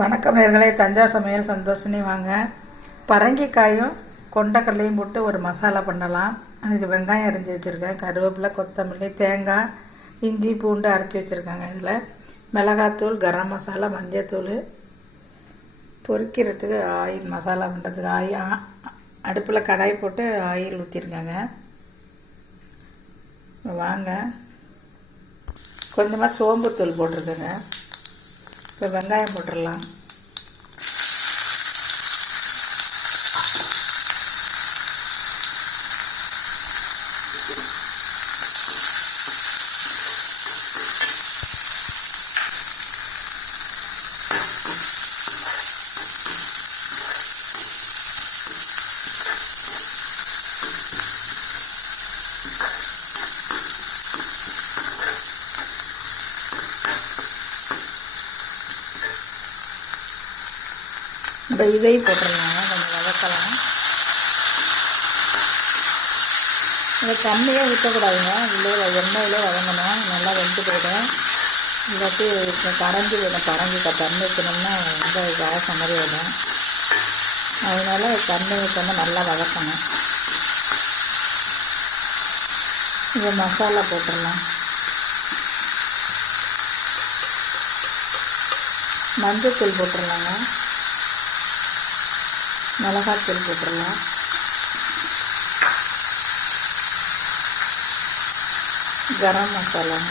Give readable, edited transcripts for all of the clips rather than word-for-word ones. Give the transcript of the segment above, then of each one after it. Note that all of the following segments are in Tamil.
வணக்கம் நேயர்களே, தஞ்சாவூர் சமையல் சந்தோஷினி. வாங்க, பரங்கிக்காயும் கொண்டக்கடலையும் போட்டு ஒரு மசாலா பண்ணலாம். அதுக்கு வெங்காயம் அரைஞ்சி வச்சுருக்கேன், கருவேப்பிலை, கொத்தமல்லி, தேங்காய், இஞ்சி, பூண்டு அரைச்சி வச்சுருக்காங்க. இதில் மிளகாத்தூள், கரம் மசாலா, மஞ்சத்தூள், பொரிக்கிறதுக்கு ஆயில், மசாலா பண்ணுறதுக்கு ஆயில், அடுப்பில் கடாய் போட்டு ஆயில் ஊற்றிருக்காங்க. வாங்க, கொஞ்சமாக சோம்புத்தூள் போட்டிருக்கேங்க. இப்போ வெங்காயம் போட்டுடலாம். இப்போ இதையும் போட்டுடலாங்க, கொஞ்சம் வதக்கலாம். இதை கம்மியாக ஊற்றக்கூடாதுங்க, இல்லை எண்ணெயிலே வதங்கணும், நல்லா வெந்து போயிடும். இல்லாட்டி கரைஞ்சி விடும். பரங்கிக்காய் தண்ணி ஊற்றினோம்னா ரொம்ப வாசம் மாதிரி வரும். அதனால தண்ணி ஊற்றணும், நல்லா வதக்கணும். இதை மசாலா போட்டுடலாம். மஞ்சத்தூள் போட்டுடலாங்க, மிளகாத்தூள் போட்டுடலாம், கரம் மசாலாங்க,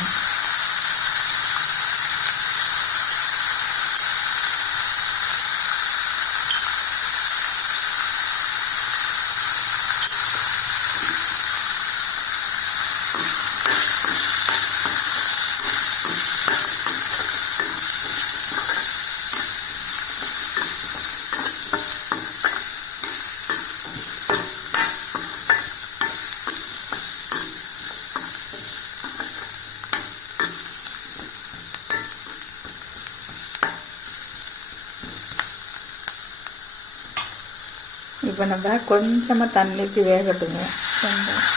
இப்போ நம்ம கொஞ்சமாக தண்ணி ஊற்றி வேகட்டுங்க.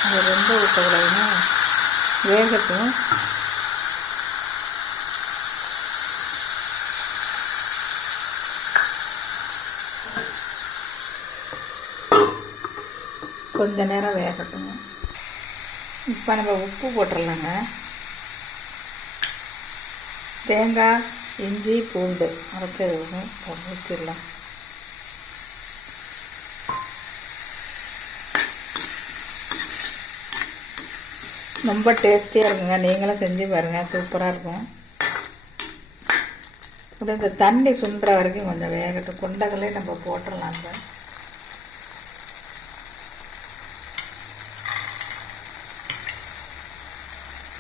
அது ரொம்ப ஊற்றக்கூடாதுங்க, வேகட்டும். கொஞ்ச நேரம் வேகட்டுங்க. இப்போ நம்ம உப்பு போட்டுடலாங்க. தேங்காய், இஞ்சி, பூண்டு அரைச்சி ஊற்றிடலாம். ரொம்ப டேஸ்டியாக இருக்குங்க, நீங்களும் செஞ்சு பாருங்கள், சூப்பராக இருக்கும். கூட இந்த தண்ணி சுண்டுற வரைக்கும் கொஞ்சம் வேகட்டும். கொண்டக்கடலை நம்ம போட்டுடலாம். இப்போ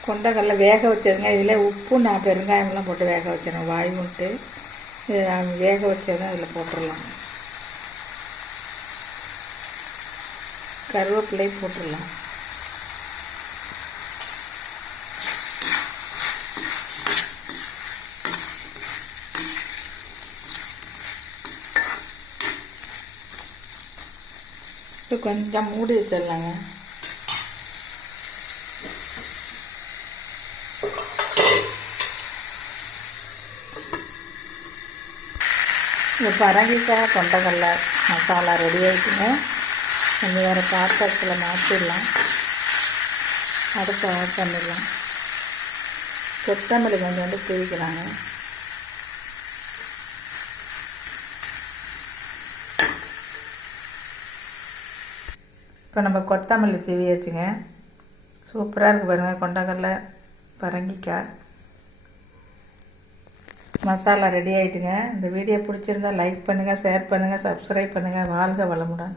கொண்டக்கடலை வேக வச்சதுங்க. இதில் உப்பு நான் பெருங்காயமெல்லாம் போட்டு வேக வச்சிடணும். வாய் விட்டு வேக வச்சதும் இதில் போட்டுடலாம். கருவேப்பிலை போட்டுடலாம். கொஞ்சம் மூடி வச்சிடலாங்க. இந்த பரங்கிக்காய் கொண்டக்கடலை மசாலா ரெடி ஆகிட்டுங்க. கொஞ்சம் வேறு பாத்திரத்தில் மாற்றிடலாம். அடுப்பை ஆஃப் பண்ணிடலாம். கொத்தமல்லி கொஞ்சம் தூவிக்கலாங்க. இப்போ நம்ம கொத்தமல்லி தூவி வச்சுங்க. சூப்பராக இருக்குது பாருங்கள், கொண்டக்கடலை பரங்கிக்காய் மசாலா ரெடி ஆகிட்டுங்க. இந்த வீடியோ பிடிச்சிருந்தா லைக் பண்ணுங்கள், ஷேர் பண்ணுங்கள், சப்ஸ்கிரைப் பண்ணுங்கள். வாழ்க வளமுடன்.